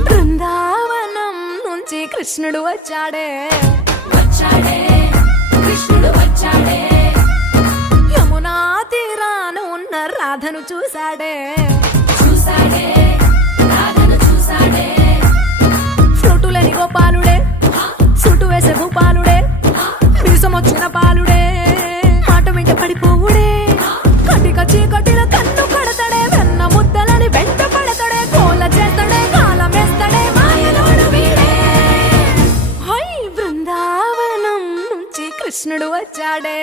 బృందావనం నుంచి కృష్ణుడు వచ్చాడే కృష్ణుడు వచ్చాడే యమునా తీరాన ఉన్న రాధను చూశాడే రాధను చూసాడే ఫ్లూటులేని గోపాలుడే సుటు వేసే భూపాలుడే మీసమొచ్చిన పాలుడే మాట వెంట పడిపోవుడే కటిక చీకటిల కన్ను కడతాడే వెన్న ముద్దలని వెంట పడతాడే కోల చేస్తాడే కాలం వేస్తాడే మాయలోడు వీడే హై బృందావనం నుంచి కృష్ణుడు వచ్చాడే